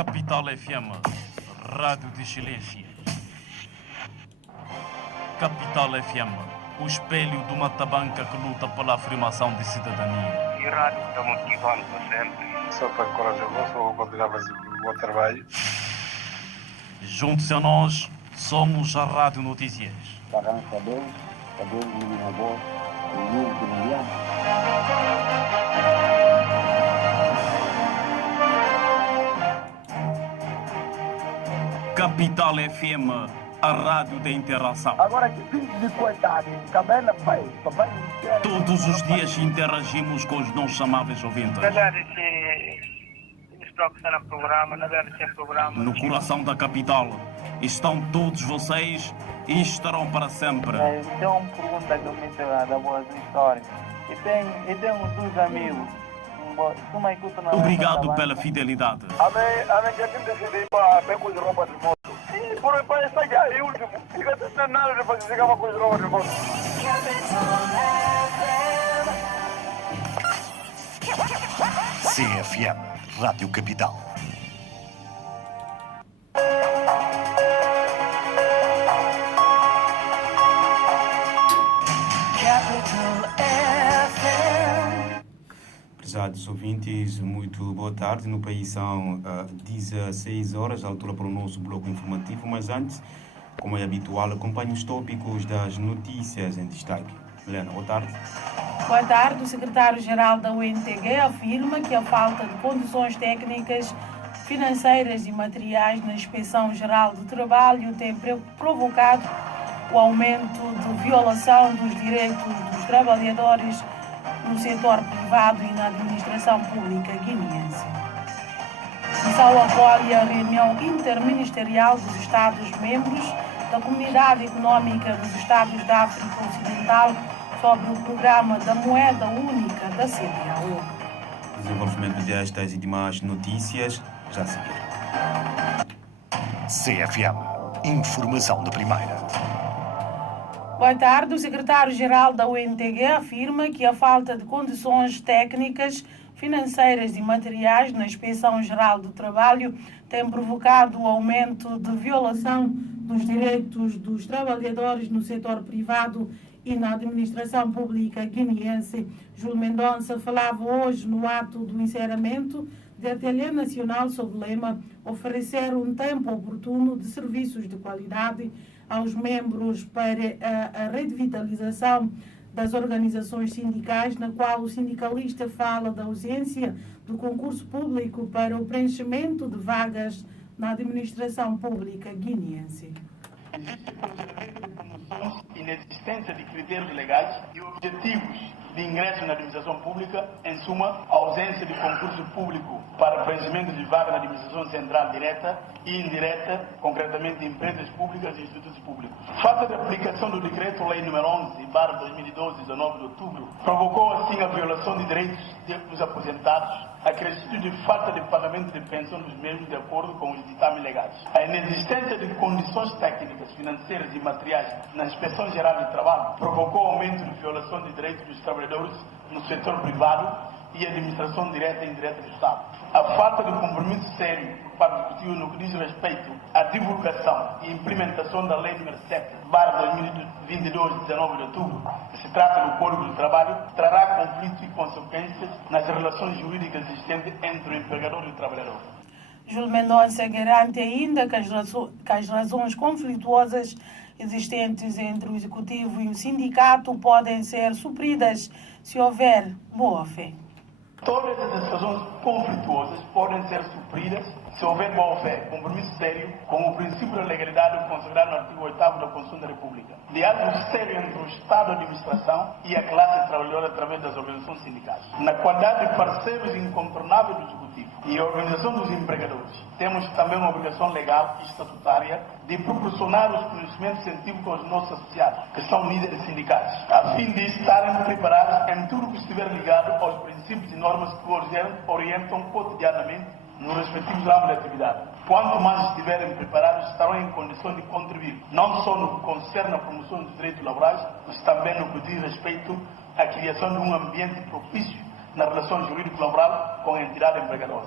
Capital FM, Rádio de Excelência. Capital FM, o espelho de uma tabanca que luta pela afirmação de cidadania. E a rádio está motivando para sempre. Só para corajoso, vou continuar a fazer o bom trabalho. Junte-se a nós, somos a Rádio Notícias. Paramos a Deus minha voz, o mundo brilhante. Capital FM, a rádio da interação. Agora que filho de coitado, cabelo pai. Todos os dias interagimos com os nossos amáveis ouvintes. No coração da capital estão todos vocês e estarão para sempre. Tem uma pergunta que eu me da boa história. E tem uns dois amigos. Obrigado pela fidelidade. CFM, Rádio Capital. Prezados ouvintes, muito boa tarde. No país são 16 horas, a altura para o nosso bloco informativo, mas antes, como é habitual, acompanhe os tópicos das notícias em destaque. Helena, boa tarde. Boa tarde. O secretário-geral da UNTG afirma que a falta de condições técnicas, financeiras e materiais na Inspeção-Geral do Trabalho tem provocado o aumento de violação dos direitos dos trabalhadores no setor privado e na administração pública guineense. Bissau acolhe a reunião interministerial dos Estados-membros da Comunidade Econômica dos Estados da África Ocidental sobre o programa da moeda única da CEDEAO. Desenvolvimento destas e demais notícias já a seguir. CFM, informação de primeira. Boa tarde. O secretário-geral da UNTG afirma que a falta de condições técnicas, financeiras e materiais na Inspeção-Geral do Trabalho tem provocado o aumento de violação dos direitos dos trabalhadores no setor privado e na administração pública guineense. Júlio Mendonça falava hoje no ato do encerramento da Ateliê Nacional sob o lema oferecer um tempo oportuno de serviços de qualidade aos membros para a revitalização das organizações sindicais, na qual o sindicalista fala da ausência do concurso público para o preenchimento de vagas na administração pública guineense. Inexistência de critérios legais e objetivos de ingresso na administração pública, em suma, a ausência de concurso público para preenchimento de vaga na administração central direta e indireta, concretamente empresas públicas e institutos públicos. Falta de aplicação do Decreto-Lei nº 11/2012, 19 de outubro, provocou assim a violação de direitos dos aposentados, acrescido de falta de pagamento de pensão dos mesmos de acordo com os ditames legais. A inexistência de condições técnicas, financeiras e materiais na Inspeção Geral do Trabalho provocou aumento de violação de direitos dos trabalhadores no setor privado e administração direta e indireta do Estado. A falta de compromisso sério por parte do Executivo no que diz respeito à divulgação e implementação da Lei nº 7/2022, 19 de outubro, que se trata do Código do Trabalho, trará conflitos e consequências nas relações jurídicas existentes entre o empregador e o trabalhador. Júlio Mendonça garante ainda que as razões conflituosas existentes entre o Executivo e o Sindicato podem ser supridas se houver boa-fé. Todas essas razões conflituosas podem ser supridas se houver boa-fé, compromisso sério com o princípio da legalidade consagrado no artigo 8º da Constituição da República, diálogo sério entre o Estado, a administração e a classe trabalhadora através das organizações sindicais. Na qualidade de parceiros incontornáveis do Executivo e a organização dos empregadores, temos também uma obrigação legal e estatutária de proporcionar os conhecimentos científicos aos nossos associados, que são líderes sindicais, a fim de estarem preparados em tudo que estiver ligado aos princípios e normas que orientam cotidianamente nos respectivos ramos de atividade. Quanto mais estiverem preparados, estarão em condições de contribuir, não só no que concerne a promoção dos direitos laborais, mas também no que diz respeito à criação de um ambiente propício na relação jurídico-laboral com a entidade empregadora.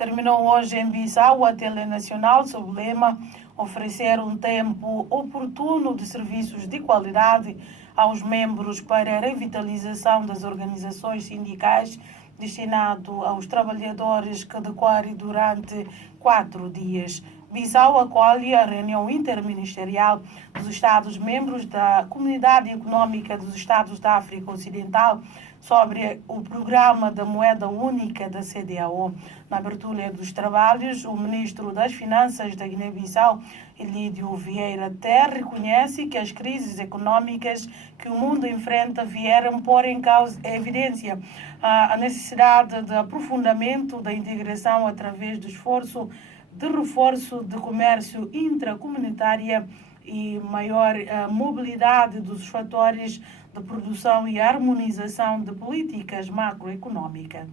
Terminou hoje em Bissau a Telenacional sob o lema oferecer um tempo oportuno de serviços de qualidade aos membros para a revitalização das organizações sindicais destinado aos trabalhadores que decorre durante 4 dias. Bissau acolhe a reunião interministerial dos Estados-membros da Comunidade Econômica dos Estados da África Ocidental sobre o programa da moeda única da CEDEAO. Na abertura dos trabalhos, o ministro das Finanças da Guiné-Bissau, Elídio Vieira Terra, reconhece que as crises econômicas que o mundo enfrenta vieram pôr em evidência a necessidade de aprofundamento da integração através do esforço de reforço de comércio intracomunitária e maior mobilidade dos fatores de produção e harmonização de políticas macroeconômicas.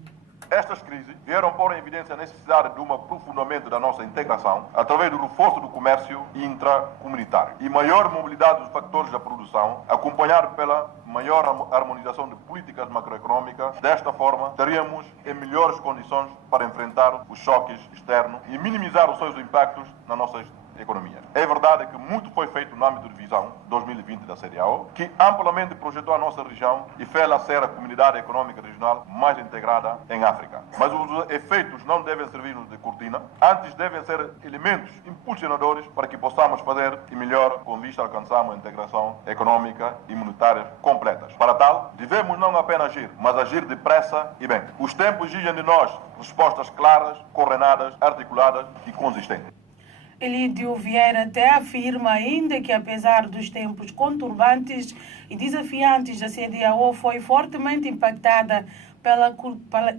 Estas crises vieram pôr em evidência a necessidade de um aprofundamento da nossa integração através do reforço do comércio intracomunitário e maior mobilidade dos fatores da produção, acompanhado pela maior harmonização de políticas macroeconômicas. Desta forma, teríamos em melhores condições para enfrentar os choques externos e minimizar os seus impactos nas nossas economias. É verdade que muito foi feito no âmbito de visão 2020 da CEDEAO, que amplamente projetou a nossa região e fez-la ser a comunidade econômica regional mais integrada em África. Mas os efeitos não devem servir-nos de cortina, antes devem ser elementos impulsionadores para que possamos fazer e melhor com vista a alcançarmos a integração econômica e monetária completas. Para tal, devemos não apenas agir, mas agir depressa e bem. Os tempos exigem de nós respostas claras, coordenadas, articuladas e consistentes. Elídio Vieira até afirma ainda que, apesar dos tempos conturbantes e desafiantes, a CEDEAO foi fortemente impactada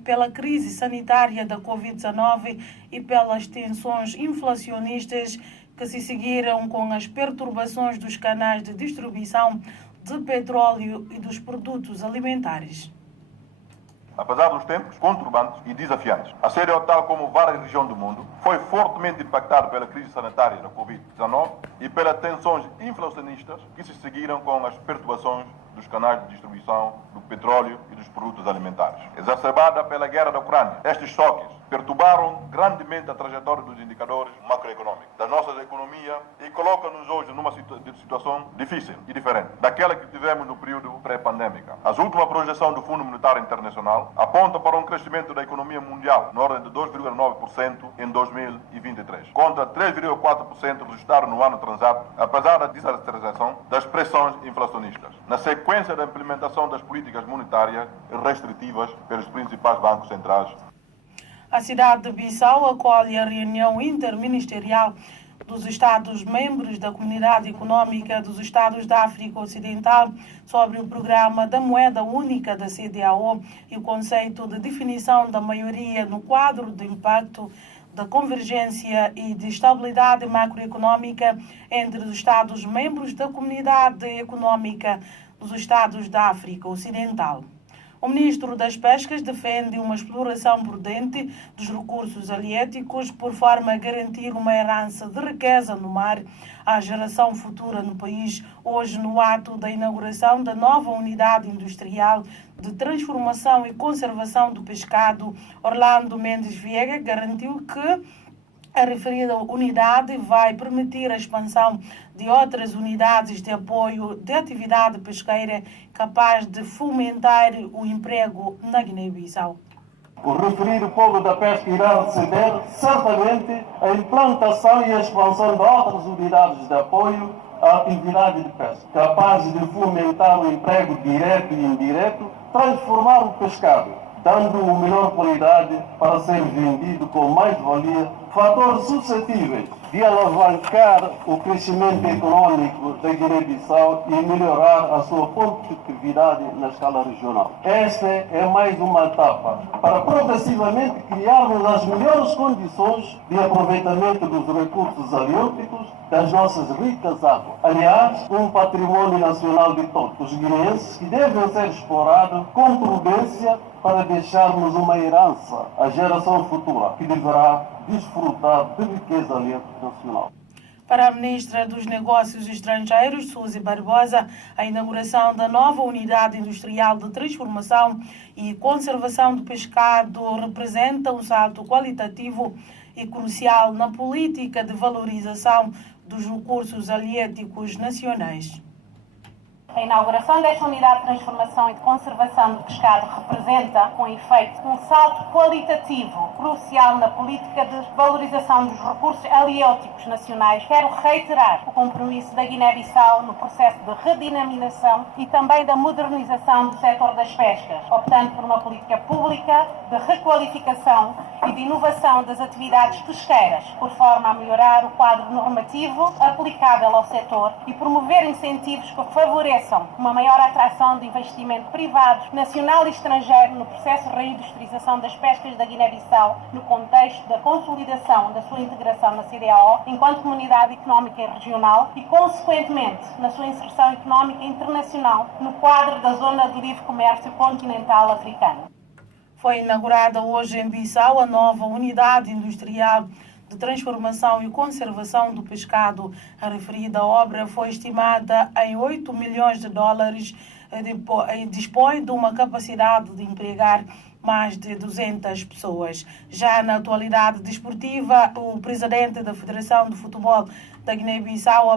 pela crise sanitária da Covid-19 e pelas tensões inflacionistas que se seguiram com as perturbações dos canais de distribuição de petróleo e dos produtos alimentares. Apesar dos tempos conturbantes e desafiantes, a CEDEAO, tal como várias regiões do mundo, foi fortemente impactada pela crise sanitária da Covid-19 e pelas tensões inflacionistas que se seguiram com as perturbações dos canais de distribuição do petróleo e dos produtos alimentares. Exacerbada pela guerra da Ucrânia, estes choques perturbaram grandemente a trajetória dos indicadores macroeconômicos da nossa economia e colocam-nos hoje numa situação difícil e diferente daquela que tivemos no período pré-pandêmico. As últimas projeções do Fundo Monetário Internacional apontam para um crescimento da economia mundial na ordem de 2,9% em 2023, contra 3,4% registrado no ano transato, apesar da desaceleração das pressões inflacionistas, na sequência da implementação das políticas monetárias restritivas pelos principais bancos centrais. A cidade de Bissau acolhe a reunião interministerial dos Estados-membros da Comunidade Econômica dos Estados da África Ocidental sobre o programa da moeda única da CEDEAO e o conceito de definição da maioria no quadro de impacto da convergência e de estabilidade macroeconômica entre os Estados-membros da Comunidade Econômica dos Estados da África Ocidental. O ministro das Pescas defende uma exploração prudente dos recursos halieuticos por forma a garantir uma herança de riqueza no mar à geração futura no país, hoje no ato da inauguração da nova unidade industrial de transformação e conservação do pescado. Orlando Mendes Viega garantiu que a referida unidade vai permitir a expansão de outras unidades de apoio de atividade pesqueira capaz de fomentar o emprego na Guiné-Bissau. O referido polo da pesca irá receber certamente a implantação e a expansão de outras unidades de apoio à atividade de pesca, capazes de fomentar o emprego direto e indireto, transformar o pescado, dando melhor qualidade para ser vendido com mais valia, fatores suscetíveis de alavancar o crescimento econômico da Guiné-Bissau e melhorar a sua competitividade na escala regional. Esta é mais uma etapa para progressivamente criarmos as melhores condições de aproveitamento dos recursos halieuticos das nossas ricas águas. Aliás, um patrimônio nacional de todos os guineenses que devem ser explorados com prudência para deixarmos uma herança à geração futura que deverá desfrutar de riqueza halieutica nacional. Para a Ministra dos Negócios Estrangeiros, Suzy Barbosa, a inauguração da nova unidade industrial de transformação e conservação do pescado representa um salto qualitativo e crucial na política de valorização dos recursos halieuticos nacionais. A inauguração desta unidade de transformação e de conservação do pescado representa, com efeito, um salto qualitativo crucial na política de valorização dos recursos halieuticos nacionais. Quero reiterar o compromisso da Guiné-Bissau no processo de redinaminação e também da modernização do setor das pescas, optando por uma política pública de requalificação e de inovação das atividades pesqueiras, por forma a melhorar o quadro normativo aplicável ao setor e promover incentivos que favoreçam uma maior atração de investimento privado, nacional e estrangeiro no processo de reindustrialização das pescas da Guiné-Bissau, no contexto da consolidação da sua integração na CEDEAO, enquanto comunidade económica e regional e, consequentemente, na sua inserção económica internacional no quadro da Zona de Livre Comércio Continental Africana. Foi inaugurada hoje em Bissau a nova unidade industrial de transformação e conservação do pescado. A referida obra foi estimada em $8 milhões e dispõe de uma capacidade de empregar mais de 200 pessoas. Já na atualidade desportiva, o presidente da Federação de Futebol da Guiné-Bissau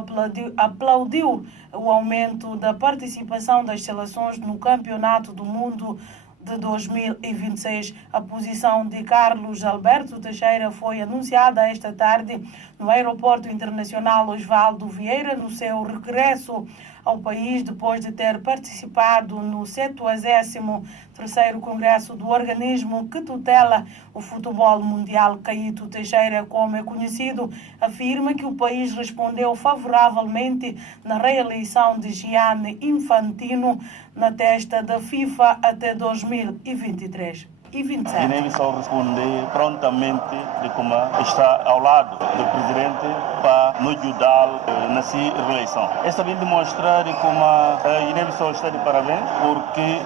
aplaudiu o aumento da participação das seleções no Campeonato do Mundo de 2026. A posição de Carlos Alberto Teixeira foi anunciada esta tarde no Aeroporto Internacional Osvaldo Vieira, no seu regresso ao país, depois de ter participado no 73º Congresso do organismo que tutela o futebol mundial. Caíto Teixeira, como é conhecido, afirma que o país respondeu favoravelmente na reeleição de Gianni Infantino na testa da FIFA até 2023. E 27. A Guiné-Bissau responder prontamente de como está ao lado do presidente para nos ajudar nessa reeleição. Esta vem demonstrar como a Guiné-Bissau está de parabéns porque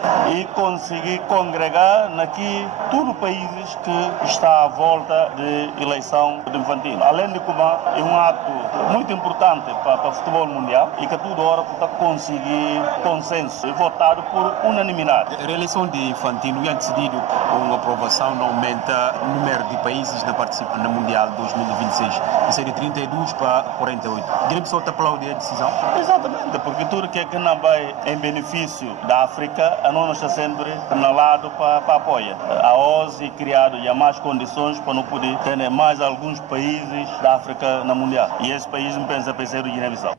conseguir congregar aqui todos os países que está à volta de eleição de Infantino. Além de como é um ato muito importante para o futebol mundial e que toda hora está conseguir consenso e votado por unanimidade. A reeleição de Infantino é decidido com aprovação não aumenta o número de países que participam no Mundial 2026. Isso é de 32 para 48. A Guiné-Bissau está aplaudir a decisão? Exatamente, porque tudo que não vai em benefício da África, a nós está sempre no lado para apoiar. A OSI criado já mais condições para não poder ter mais alguns países da África no Mundial. E esse país não pensa ser o Guiné-Bissau.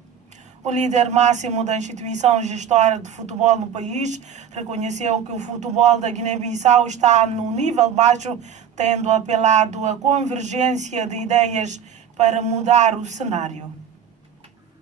O líder máximo da instituição gestora de futebol no país reconheceu que o futebol da Guiné-Bissau está no nível baixo, tendo apelado à convergência de ideias para mudar o cenário.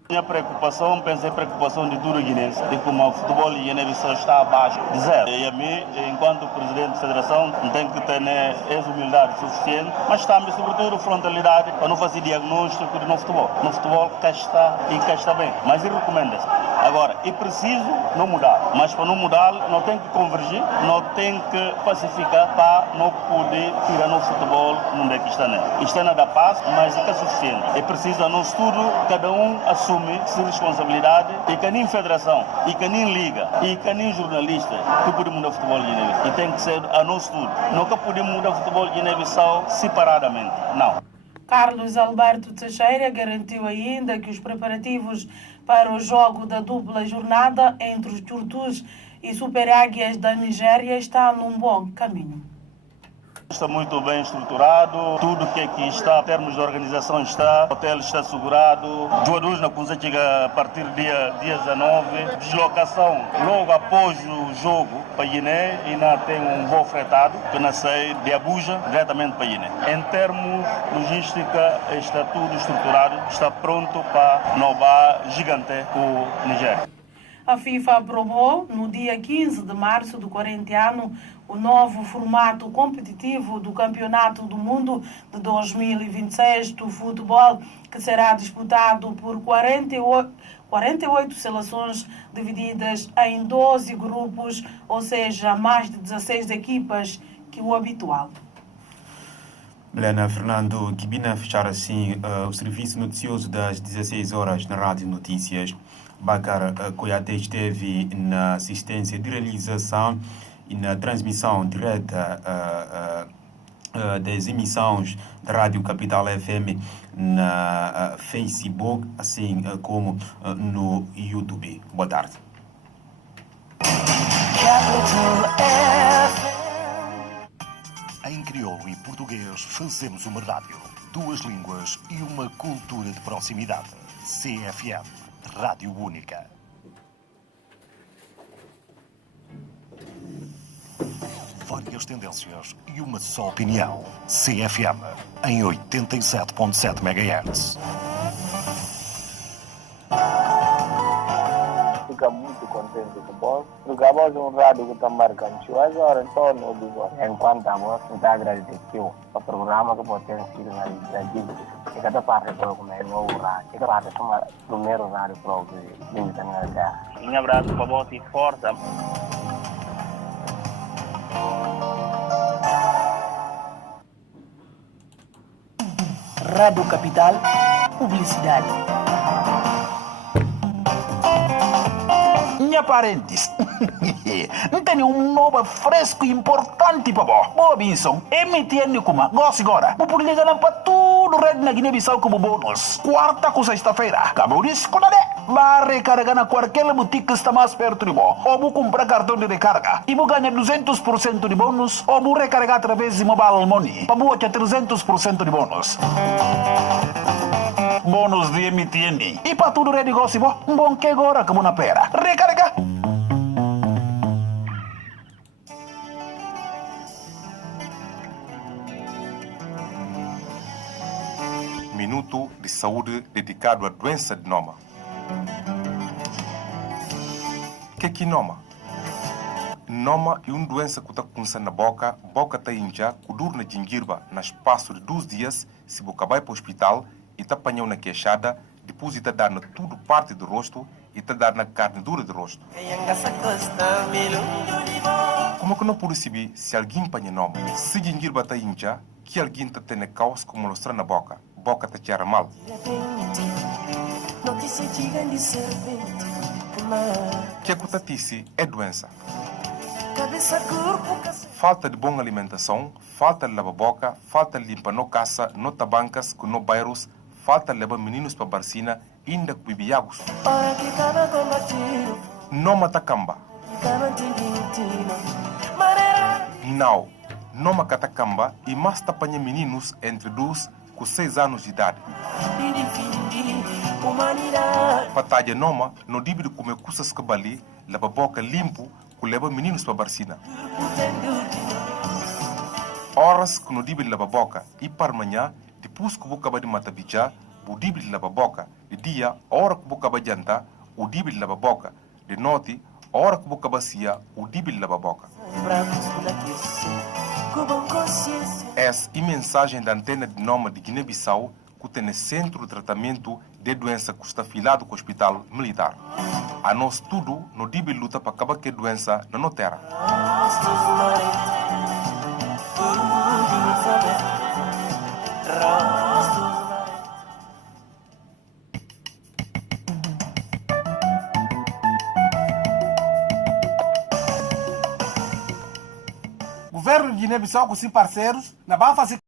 Minha preocupação, pensei preocupação de todo o guinense, de como o futebol de Guiné-Bissau está abaixo de zero. E a mim, enquanto presidente da federação, tem que ter essa humildade suficiente, mas também, sobretudo, frontalidade para não fazer diagnóstico de no futebol. No futebol, cá está e cá está bem, mas eu recomendo-se. Agora, é preciso não mudar, mas para não mudar, não tem que convergir, não tem que pacificar para não poder tirar no futebol onde é que está. Isto é da paz, mas é suficiente. É preciso, a nós tudo, cada um assume sua responsabilidade e que nem federação, e que nem liga, e que nem jornalista que podemos mudar o futebol de Guiné-Bissau. E tem que ser a nós tudo. Nunca podemos mudar o futebol de Guiné-Bissau separadamente. Não. Carlos Alberto Teixeira garantiu ainda que os preparativos para o jogo da dupla jornada entre os Turtus e Super Águias da Nigéria estão num bom caminho. Está muito bem estruturado, tudo que aqui está, em termos de organização está, o hotel está assegurado, jogadores na cozinha chega a partir do dia 19, deslocação logo após o jogo para Guiné e ainda tem um voo fretado que nasce de Abuja diretamente para Guiné. Em termos logística está tudo estruturado, está pronto para nova gigante o Nigéria. A FIFA aprovou, no dia 15 de março do corrente ano, o novo formato competitivo do Campeonato do Mundo de 2026 do futebol, que será disputado por 48 seleções divididas em 12 grupos, ou seja, mais de 16 equipas que o habitual. Helena Fernando, que vem a fechar assim o serviço noticioso das 16 horas na Rádio Notícias. Bacar Coiate esteve na assistência de realização e na transmissão direta das emissões da Rádio Capital FM na Facebook, assim como no YouTube. Boa tarde. Em crioulo e português fazemos uma rádio, 2 línguas e uma cultura de proximidade. CFM, Rádio Única. Várias tendências e uma só opinião. CFM, em 87.7 MHz. Fica muito contente com vós, porque a voz é um rádio que está marcando as horas, só no digo. Enquanto a voz está agradecido ao programa que pode ter sido na legislativa, e cada parte para comer novo rádio, e cada parte é o primeiro rádio próprio de Terra. Um abraço para vós e força. Rádio Capital, publicidade. Minha parentes, não tem um novo fresco importante para vós. Boa, Binson. MTN como gosto agora. Vou por ligar para tudo red na Guiné-Bissau como bônus. Quarta com sexta-feira. Acabou disso, vai recarregar na qualquer boutique que está mais perto de vós. Ou vou comprar cartão de recarga e vou ganhar 200% de bônus. Ou vou recarregar através de mobile money para vou ter 300% de bônus. Bônus de MTN. E para tudo red gosto, um bom que agora como na pera. Recarga. Minuto de saúde dedicado à doença de Noma. O que é Noma? Noma é uma doença que está começando na boca está inja, que dura na gengirba, no espaço de 2 dias, se você vai para o hospital e está apanhando na queixada, depois está dando tudo parte do rosto e está dando na carne dura do rosto. Como que não pode saber se alguém apanha Noma? Se gengirba está inja, que alguém está tendo caos como mostrar na boca está cheira mal. O que acontece é doença. Falta de boa alimentação, falta de lavar boca, falta de limpar no caça, no tabancas, com no vírus, falta de levar meninos para vacina, ainda com bibiagos. Não mata camba. Não, não mata camba e mais tapanha meninos entre 2 com 6 anos de idade. Patalha Noma não deve comer coisas que bali, leva boca limpo, que leva meninos para vacina. Horas que não deve levar boca e para amanhã, depois que vou acabar de matar bicha, o deve levar boca. De dia, hora que vou acabar de jantar, o deve levar boca. De noite, hora que vou acabar de ceia, o deve levar boca. Essa é a mensagem da antena de Noma de Guiné-Bissau, que tem centro de tratamento de doença que está afiliado com o hospital militar. A nós tudo, no deve luta para acabar com a doença na nossa terra. Governo de Guiné-Bissau com seus parceiros, na vai fazer